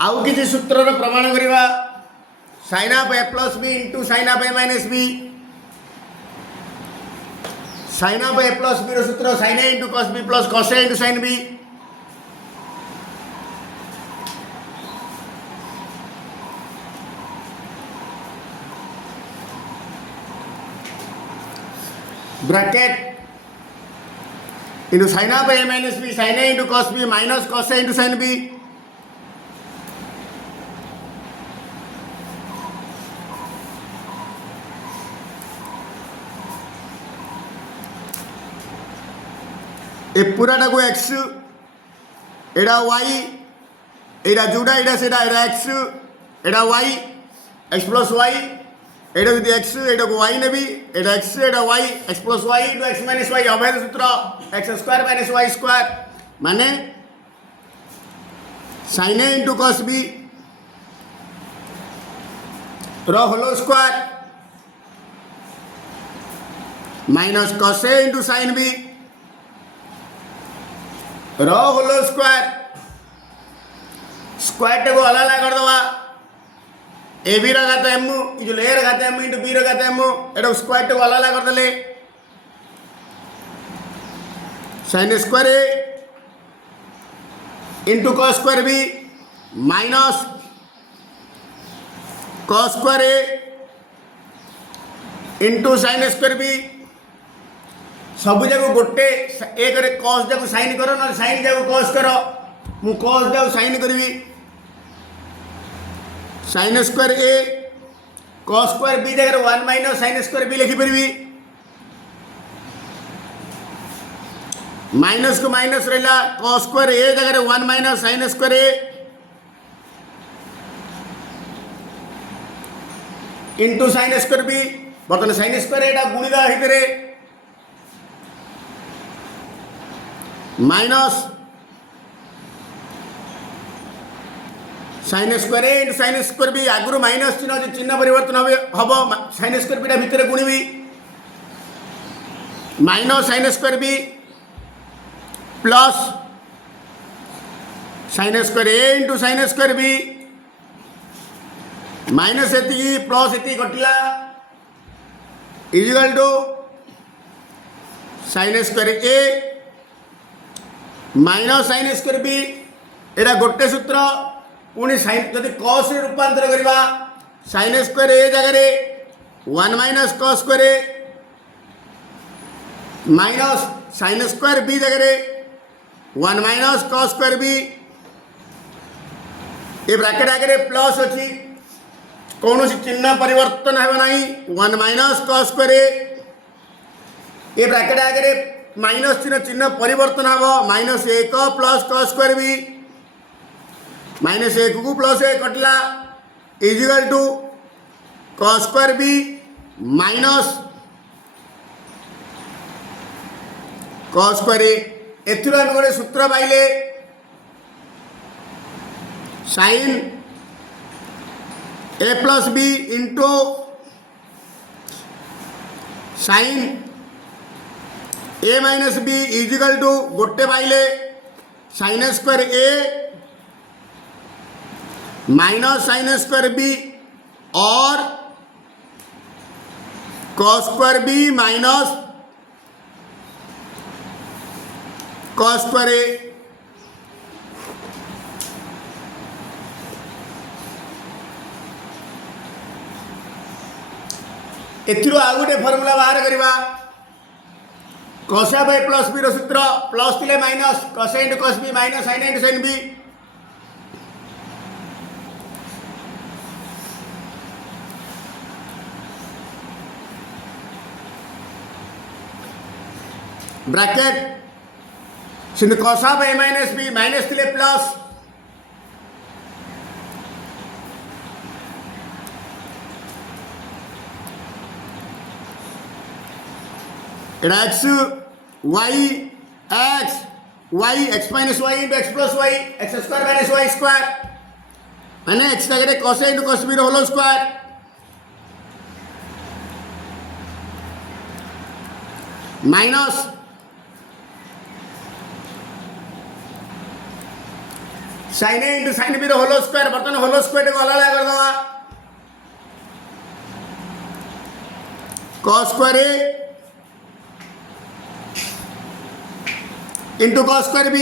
आउ किसी सूत्र प्रमाण करवा sin of a plus b into sin of a minus b sin of a plus b रो सूत्र sin a into cos b plus cos a into sin b bracket into sin of a minus b sin a into cos b minus cos a into sin b ए पूराटा को x एटा Y एटा जोड़ा एटा सेटा एटा x एटा y x plus Y एटा यदि x एटा को Y नेबी एटा x एटा y x plus y into x minus y अभेद सूत्र x square minus y square माने sin a into cos b रो whole square minus cos a इनटू sin b रो होल स्क्वायर स्क्वायर टे को अलग अलग कर दवा ए बी रखा था एम जो ले रखा था एम इंटू बी रखा था एम एटा स्क्वायर टे को अलग अलग कर दले sin square A into cos square B minus cos square A into sin square B सब जाक गोटे एक कस जाक साइन कर ना साइन जाक कस कर मु कस जाक साइन करी sin square A cos square B जगह 1 माइनस sin स्क्वायर बी लिखिपर माइनस को माइनस रहा cos स्क्वायर ए जगह 1 minus sin square A into sin square B बर्तमान sin स्क्वायर एटा गुणिदा हितरे minus sin square A into sin square B आगुरी माइनस चिन्ह जो चिन्ह परिवर्तन हम sin स्क्वायर बीटा भितर गुणिबी minus sin square B plus sin square A into sin square B minus एति प्लस एति कटिला equal to sin square A minus sin square B एटा गोटे सूत्र पुणी sin जदि cos रे रूपांतर करबा sin स्क्वायर ए जगह 1 minus cos square A minus sin square B जगह 1 माइनस cos स्क्वायर बी ए ब्रैकेट आगे प्लस अछि कौन चिन्ह परिवर्तन है नहीं 1 minus cos square A bracket आगे माइनस चिन्ह चिन्ह परिवर्तन हम minus 1 plus cos square B minus 1 को प्लस 1 कटला equal to cos square B minus cos square A एथिरो हम गोटे सूत्र पाइले sin a plus B into sin a minus B equal to गोटे पाइले sin square A minus sin square B और cos square B minus cos square A एथिरो आ गोटे फॉर्मूला बाहर करवा cos a by plus B रो सूत्र प्लस थिले minus cos a into cos b minus sin a into sin b bracket sin cos a by minus b minus थिले plus x y x minus y into x प्लस y x square minus y square माने x जगह cos a into cos b रो whole square minus sin a into sin b रो whole square बर्तन whole square को अलग कर दवा cos square a into cos square b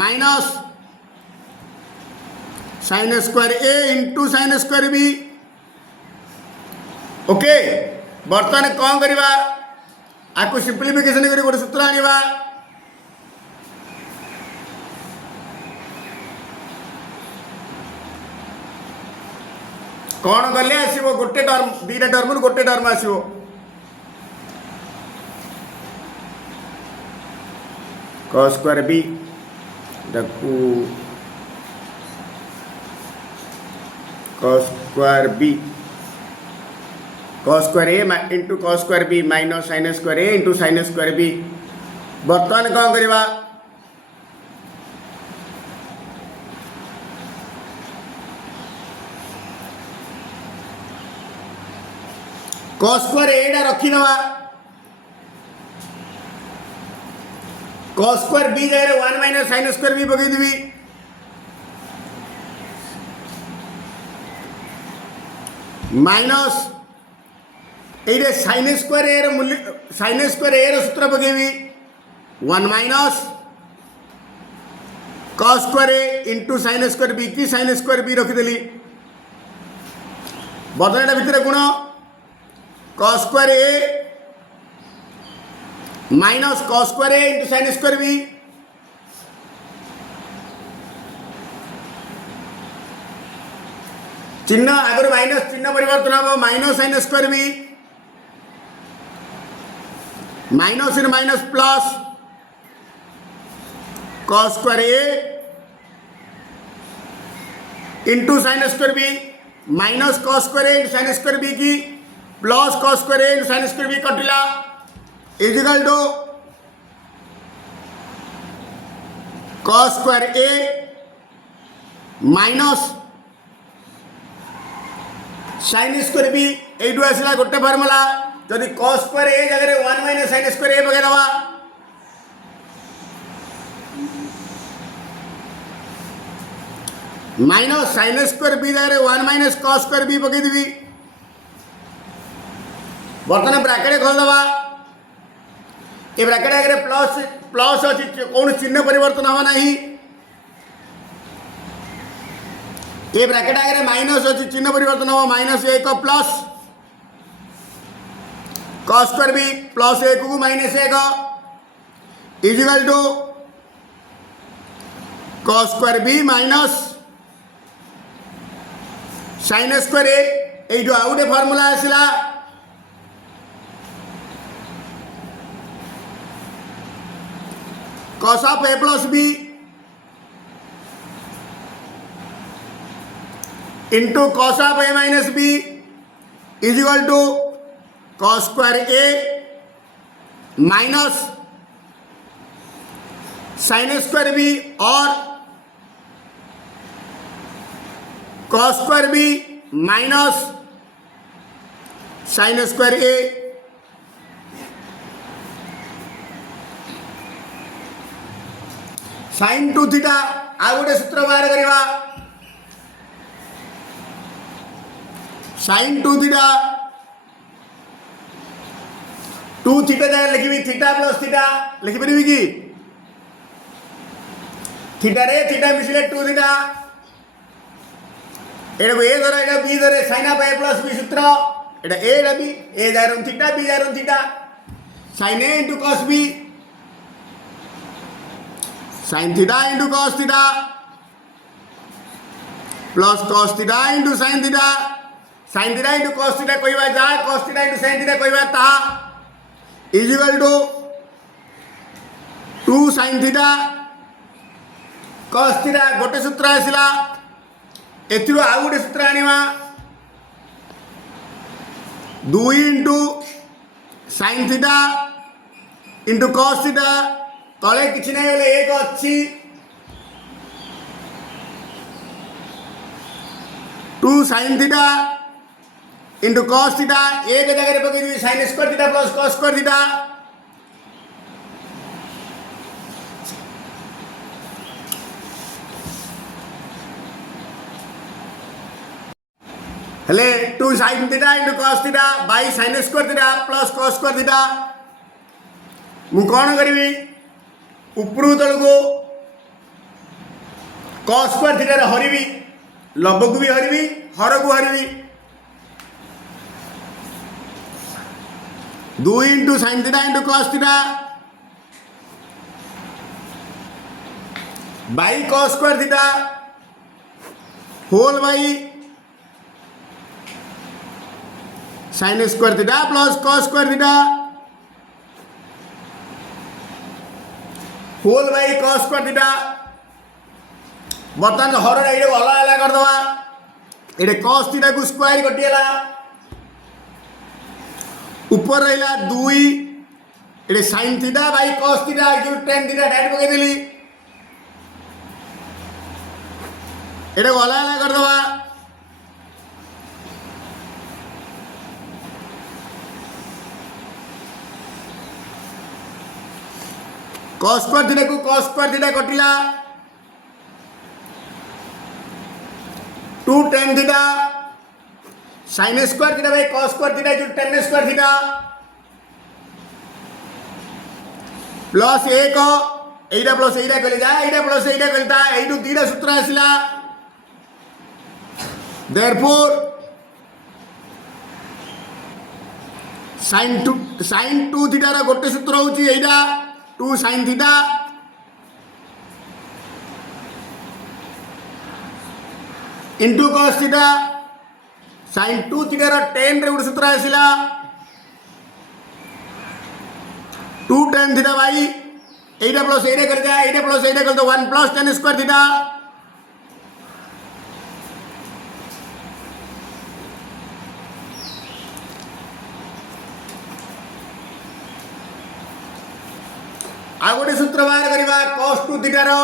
minus sin square a into sin square b okay बर्तन कौन करवा आपको सिंप्लीफिकेशन करी गोटे सूत्र आनिबा कौन कले आसो गोटे टर्म दीटा टर्म गोटे टर्म आसो cos square b cos square b cos square a into cos square b minus sin square a into sin square b बर्तमान कौन करवा cos स्क्वायर a रखीदवा cos स्क्वायर b जगह 1 माइनस sin स्क्वायर b पकईदेवी minus ये sin square a मूल्य sin square a सूत्र पकईबी 1 minus cos square a into sin square b की sin स्क्वायर b रखीदेली बर्तमान भितर गुण cos square a minus cos square a into sin square b चिन्ह आगर माइनस चिन्ह परिवर्तन हम minus sin square b minus इन minus plus cos square a into sin square b minus cos square a into sin square b की plus cos square a into sin square b कटिला is equal to cos square a minus sin square b एटू आसला गोटे formula जदि cos square a जगह 1 minus sin square a पकई दवा minus sin square b जगह 1 minus cos square b पकई देवी बर्तमान bracket खोल दवा ये ब्रैकेट आगे प्लस प्लस अच्छी कौन चिन्ह परिवर्तन हम ना ये ब्रैकेट आगे माइनस अच्छी चिन्ह परिवर्तन हम minus 1 plus cos square b plus 1 को minus 1 equal to cos square b minus sin square a ये आउ गोटे फॉर्मूला आसला cos of a plus b into cos of a minus b is equal to cos square a minus sin square b और cos square b minus sin square a sin 2 theta आ गोटे सूत्र बाहर करवा sin 2 theta 2 theta जगह लिखी theta plus theta लिखि परिबी कि थीटा रे थीटा मिसले 2 थीटा एडा ए धर एडा बी धर sin of a plus b सूत्र एडा ए एडा b ए जगह थीटा b जगह theta sin a into cos b sin theta into cos theta plus cos theta into sin theta into cos theta कहवा जा cos theta into sin theta कहवा ता is equal to 2 sin theta cos theta गोटे सूत्र आसला एथिरो आ गोटे सूत्र आनिवा 2 into sin theta into cos theta तले किसी नहीं बोले एक अच्छी 2 sin theta into cos theta एक जगह पकई sin square theta plus cos square theta हेले 2 sin theta into cos theta by sin square theta plus cos square theta मु कौन करी उपरू तल को cos स्क्वायर थीटा हरबी लब को भी हरबी हर को हरबी 2 into sin theta into cos theta by cos square theta whole by sin square theta plus cos square theta whole by cos square theta बर्तमान हर ये अलग अलग करदे ये cos थीटा को स्क्वायर कटिगला ऊपर रहा 2 ये sin थीटा बाई cos थीटा जो tan थीटा डायरेक्ट पकईदेली ये अलग अलग करदे cos स्क्वायर थीटा को cos स्क्वायर थीटा कटिला 2 tan theta sin square theta by cos square theta जो tan स्क्वायर थीटा प्लस 1 एटा प्लस एटा कले जा एटा प्लस एटा कलता एटू दीटा सूत्र आसिला देयरफॉर sin 2 थीटा रा गोटे सूत्र होची एटा 2 sin theta into cos theta sin 2 theta रा tan रे गोटे सूत्र आसिला 2 tan theta by Etah plus iota कर दिया एटा प्लस एटा कर दो 1 प्लस tan स्क्वायर थीटा आ गोटे सूत्र बाहर करवा cos 2 थीटा रो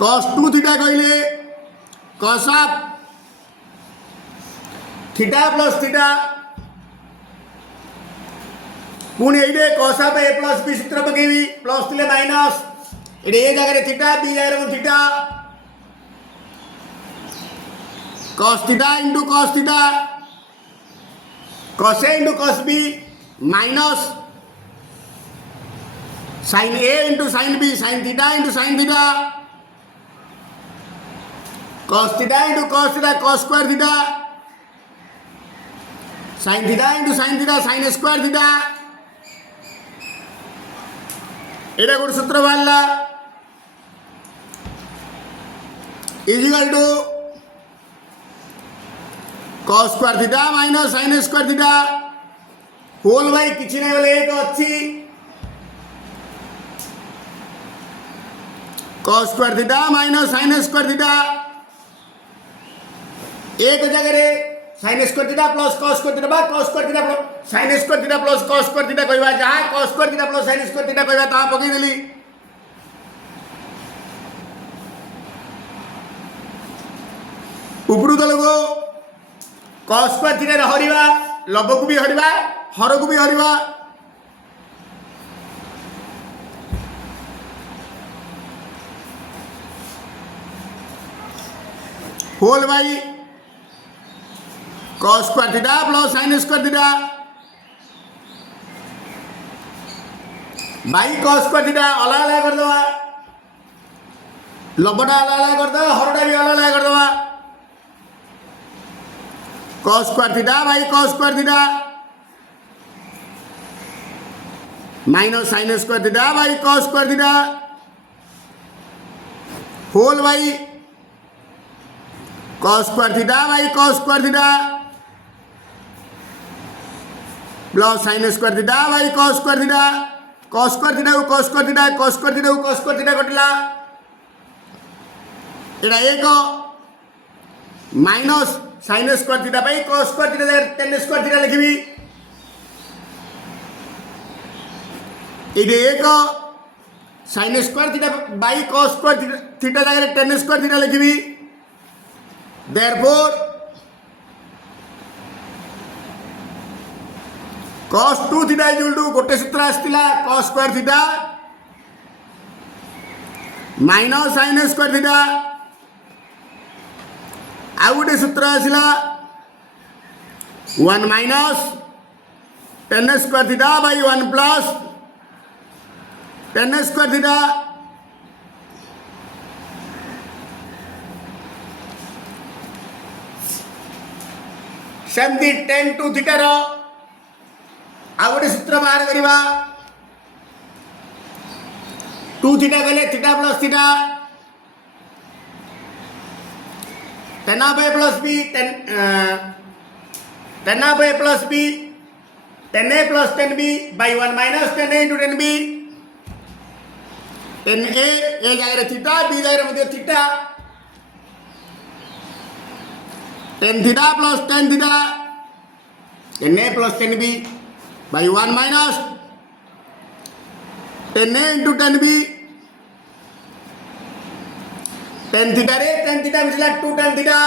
cos 2 थीटा कहले cos of theta plus theta पुणी ये cos of a plus b सूत्र पकेबी प्लस थिले माइनस ये जगह थीटा b जगह theta cos theta into cos theta cos a into cos b minus sin a into sin b sin theta into sin theta cos theta into cos theta cos square theta sin theta into sin theta sin square theta एटा गोटे सूत्र बाहरला is equal to cos square theta minus sin square theta whole by किछि नै बोले एक अछि cos square theta minus sin square theta एक जगह sin square theta plus cos square theta बा cos square theta plus sin square theta plus cos square theta कहबा जहां cos square theta plus sin square theta कहबा ता पकई देली उपरू तल को cos square theta रे हरिबा लब को भी हरिबा हर को भी हरिबा whole by cos square theta plus sin square theta by cos square theta अलग अलग कर दवा लबटा अलग अलग कर दवा हरटा भी अलग अलग कर दवा cos square theta by cos square theta minus sin square theta by cos square theta whole by cos square theta by cos square theta plus sin square theta by cos square theta cos square theta को cos square theta cos square theta को cos square theta कटला एटा एक minus sin square theta by cos square theta tan square theta लिखिबी एटा एक sin square theta by cos square theta जगह tan square theta लिखिबी therefore cos 2 theta equal to गोटे सूत्र आसला cos square theta minus sin square theta आउ गोटे सूत्र आसला 1 minus tan square theta by 1 plus tan square theta. सेमती tan 2 थीटा रो आउ गोटे सूत्र बाहर करवा 2 थीटा गले theta plus theta tan of a plus b tan of a plus b tan a plus tan b by 1 minus tan a into tan b tan a जगह theta b जगह मध्य theta tan theta plus tan theta tan a plus tan b by 1 minus tan a into tan b tan theta रे tan theta मिसला 2 tan theta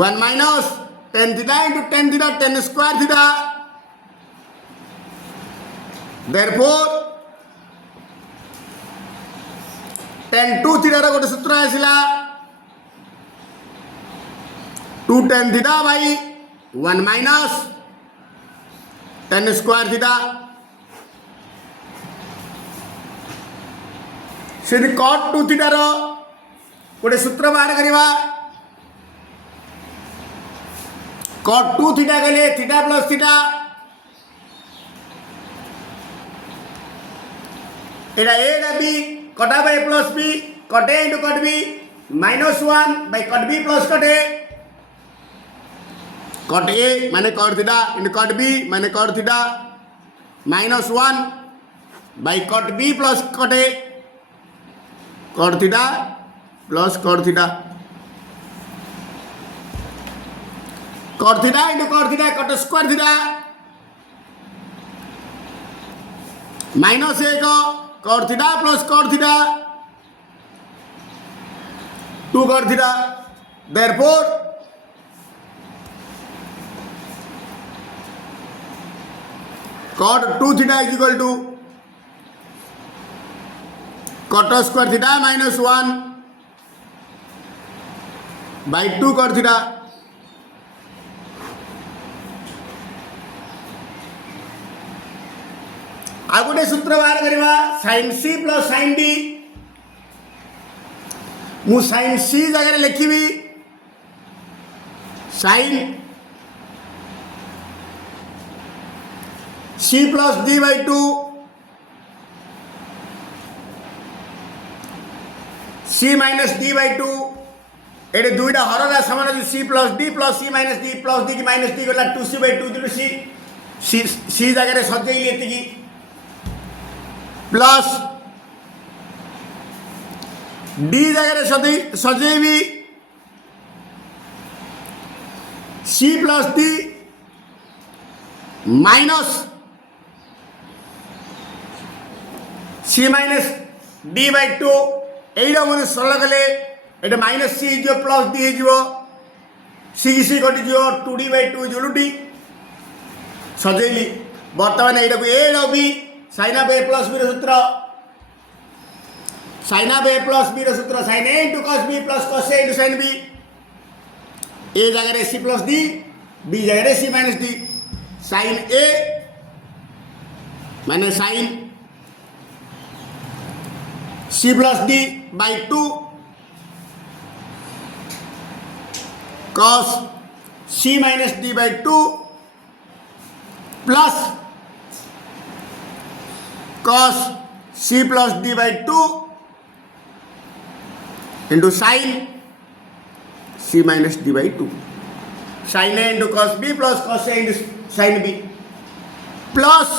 one minus tan theta into tan theta tan square theta. therefore tan 2 theta रो गोटे सूत्र आसिला 2 tan theta by 1 minus tan square theta. से cot 2 theta रो गोटे सूत्र बाहर करवा cot 2 थीटा गले थीटा प्लस थीटा एटा ए ना b cot a by plus b cot a into cot b minus 1 by cot b plus cot a cot a माने cot theta into cot b माने cot theta minus 1 by cot b plus cot a cot theta plus cot theta cot theta into cot theta cot square theta minus 1 cot theta plus cot theta 2 cot theta. therefore cot 2 थीटा is equal to cot square theta minus 1 by 2 cot theta. आ गोटे सूत्र बाहर करवा sin c plus sin d मु sin c जगह लिखी sin c plus d by 2 c minus d by 2 एटे दुईटा हररा समान जो c plus c minus d की माइनस d गला 2c by 2 दिलु c जगह सजेई लेती की प्लस डी जगह सजेबी c plus d minus c minus d by 2 एटा मुझे सरल कले एटा माइनस सी जो प्लस डी हो सी सी कटि जो 2d by 2 जो डी सजेली बर्तमान एटा को ए बी sin of a plus b सूत्र sin of a plus b सूत्र sin a into cos b plus cos a into sin b a जगह रे c plus d b जगह रे c minus d sin a माने sin c plus d by 2 cos c minus d by 2 plus cos c plus d by 2 into sin c minus d by 2 sin a into cos b plus cos a into sin b plus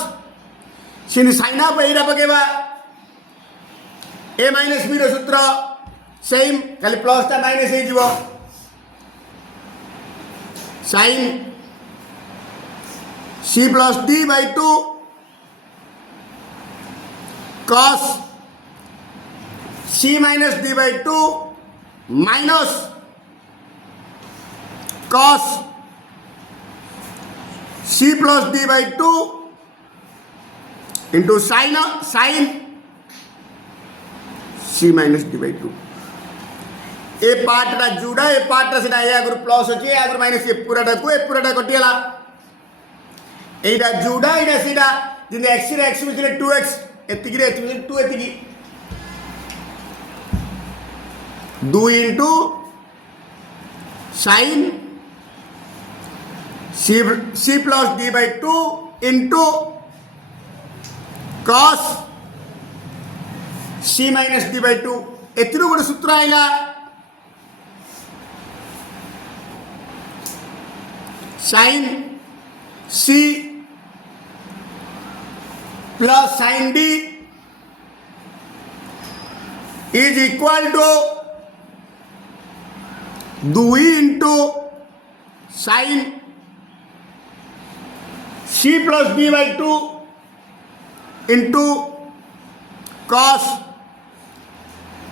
sin of a पकेबा a minus b रो सूत्र same खाली plus ता minus हे जीवो sin c plus d by 2 cos c minus d by 2 minus cos c plus d by 2 into sin c minus D by two ए पार्टा जोड़ा ए पार्टा से आगुरी plus अच्छे आगुरी माइनस ए पूराटा को ए पूराटा कटिगला यहाँ जोड़ा यहाँ सीटा जिन एक्स एक्स मिले 2x एतिकी मिले 2 एतिकी 2 into sine C plus D by 2 into cos c minus D by 2 एतिरू गोटे सूत्र आइला sine C plus sine d is equal to 2 into sine C plus D by 2 into cos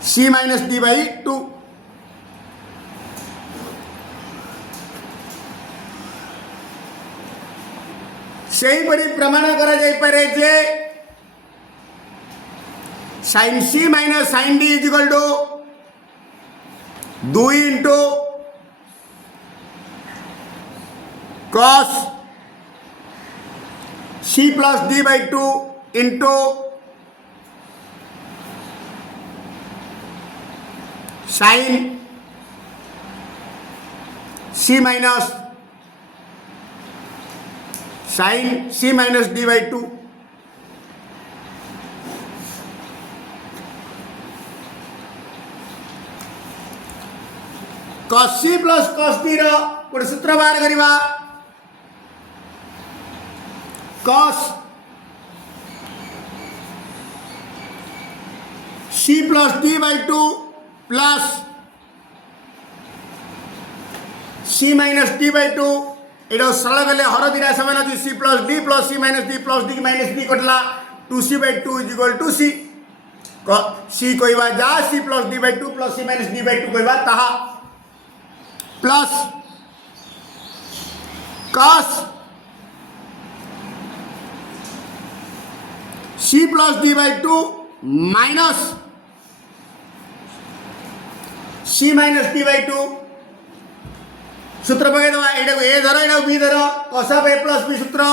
c minus D by 2 सेहीपरि प्रमाण करा जाई पारे जे sine c minus sine d is equal to 2 into cos c plus D by 2 into sine c minus D by 2 cos c plus cos d रो गोटे सूत्र बाहर करवा cos c plus d by 2 plus c minus d by 2 ये सरल गले हर दिना समान अच्छी c plus d minus d minus d कटला 2c by 2 is equal to c c कहवा जा c plus D by 2 plus c minus D by 2 कहवा ताहा plus cos c plus D by 2 minus c minus D by 2 सूत्र पकड़ दवा एटा को ए धरो एटा बी धरो cos of a plus b सूत्र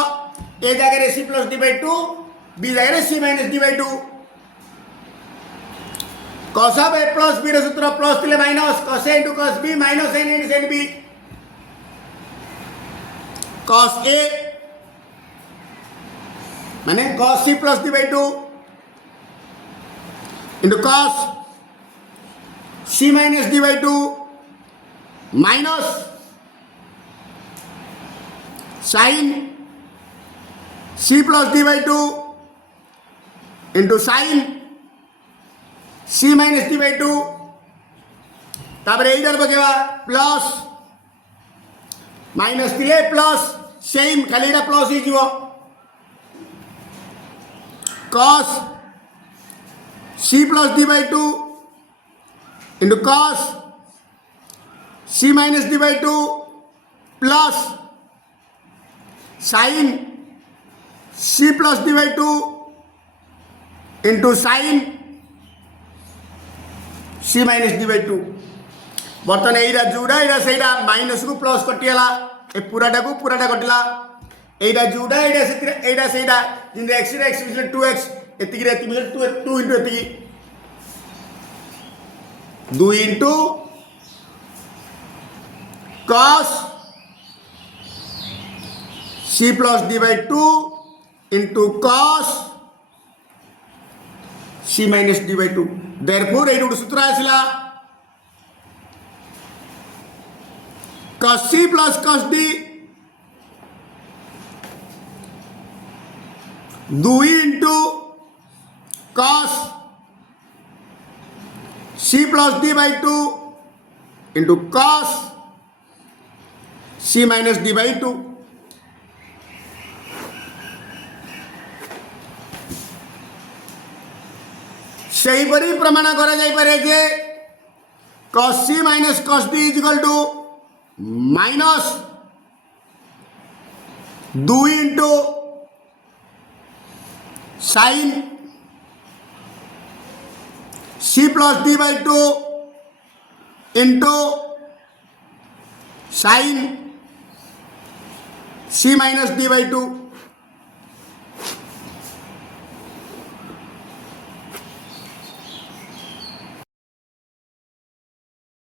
ए जगह रे c plus d by 2 b जगह रे c minus d by 2 cos of a plus b रे सूत्र प्लस थिले minus cos a into cos b minus sin into sin b cos a माने cos c plus d by 2 into cos c minus d by 2 minus sine C plus D by 2 into sine c minus D by 2 तापर एइटर पकेवा plus minus थिले plus same खाली एटा plus ही जीवो cos c plus D by 2 into cos c minus D by 2 plus sine C plus D by 2 into sine c minus D by 2 बर्तमान यही जोड़ा यहाँ से माइनस को प्लस कटिगला ए पूराटा को पूराटा कटिला यहाँ जोड़ा यहाँ से जिन एक्स एक्स मिले 2x एतिकी मिले 2 इंटू एतिकी 2 into cos c plus D by 2 into cos c minus D by 2 therefore ये सूत्र आसला cos c plus cos d 2 into cos c plus d by 2 into cos c minus D by 2 सेहीपरि प्रमाण करा जाई पारे जे cos c माइनस cos d is equal to minus 2 into sine C plus D by two into sine c minus D by to